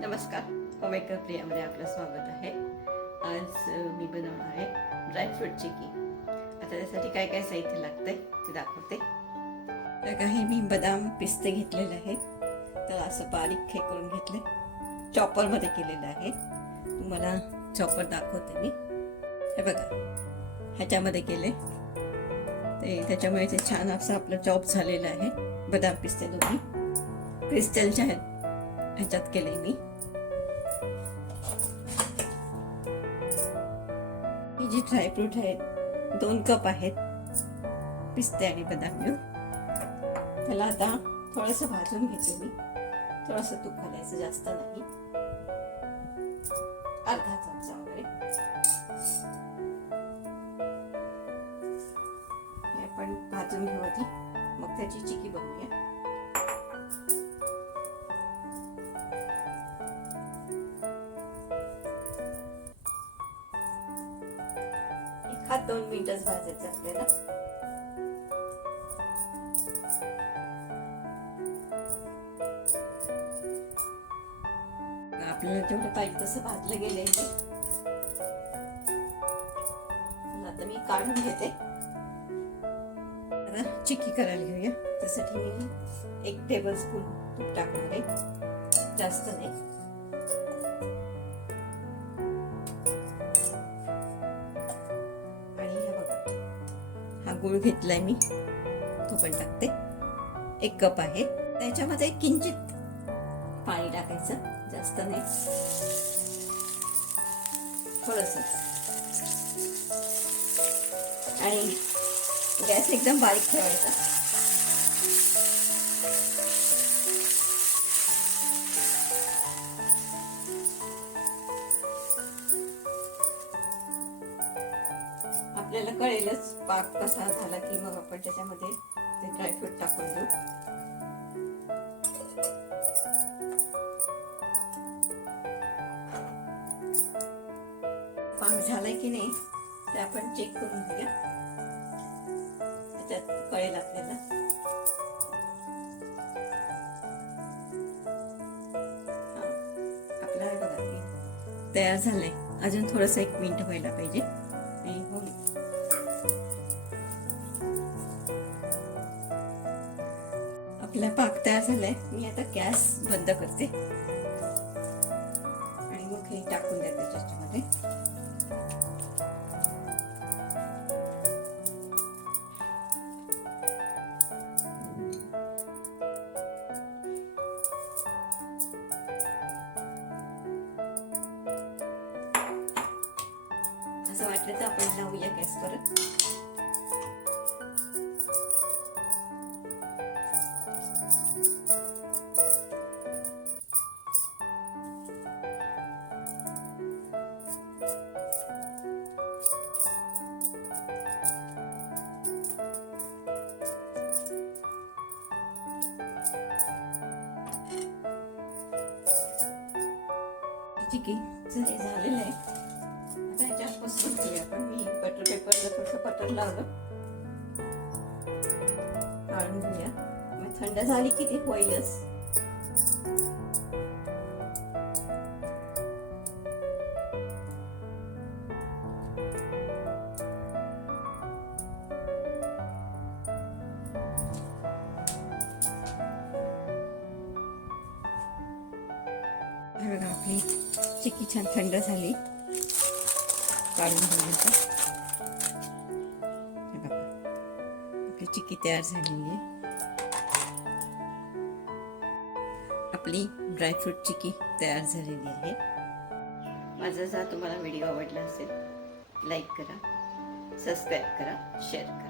नमस्कार, होममेकर प्रियामध्ये आपलं स्वागत आहे. आज मी बनवणार आहे ड्रायफ्रूट चिकी. आता त्यासाठी काय काय साहित्य लागतंय ते दाखवते. तर काही मी बदाम पिस्ते घेतलेले आहेत. तर असं बारीक हे करून घेतले, चॉपरमध्ये केलेलं आहे. तुम्हाला चॉपर दाखवते मी. हे बघा, ह्याच्यामध्ये केले ते, त्याच्यामुळे ते छान असं आपलं चॉप झालेलं आहे. बदाम पिस्ते दोन्ही क्रिस्टलच्या ह्याच्यात केले मी. ही जी ड्रायफ्रूट आहेत 2 कप आहेत, पिस्ते आणि बदाम घेऊन. त्याला आता थोडंसं भाजून घेते मी. थोडंसं तूप घालायचं, जास्त नाही, अर्धा चमचा वगैरे. हे आपण भाजून घेऊ आधी, मग त्याची चिकी बनवूया. एखाद 2 मिनिटच भाजायचं आपल्याला. आपल्याला जेवढं पाहिजे तसं भाजलं गेलंय ते. आता मी काढून घेते. आता चिकी करायला घेऊया. त्यासाठी मी 1 टेबलस्पून तूप टाकणार आहे, जास्त नाही. गूळ घेतलाय मी, तो पण टाकते. 1 कप आहे. त्याच्यामध्ये किंचित पाणी टाकायचं, जास्त नाही, थोडस. आणि गॅस एकदम बारीक ठेवायचा. आपल्याला कळेलच पाक कसा झाला की मग आपण त्याच्यामध्ये ते ड्रायफ्रूट टाकून देऊ. पाक झालाय की नाही ते आपण चेक करून घेऊया. त्याच्यात कळेल आपल्याला. आपल्याला बघा तयार झालंय. अजून थोडस 1 मिनिट व्हायला पाहिजे. आपला पाक तयार झालाय. मी आता गॅस बंद करते आणि मग हे टाकून देते त्याच्यामध्ये. असं वाटलं तर आपण लावूया गॅस परत. चिकी हे झालेलं आहे. आता ह्याच्यात पसरून घेऊया आपण. मी बटर पेपरला थोडंसं बटर लावलं. काढून घेऊया. मग थंड झाली की ती होईलच. बघा, आपली चिकी छान थंड झाली. काढून घेऊया. आपली चिकी तयार झालेली आहे. आपली ड्रायफ्रूट चिकी तयार झालेली आहे. माझा जर तुम्हाला व्हिडिओ आवडला असेल, लाईक करा, सबस्क्राईब करा, शेअर करा.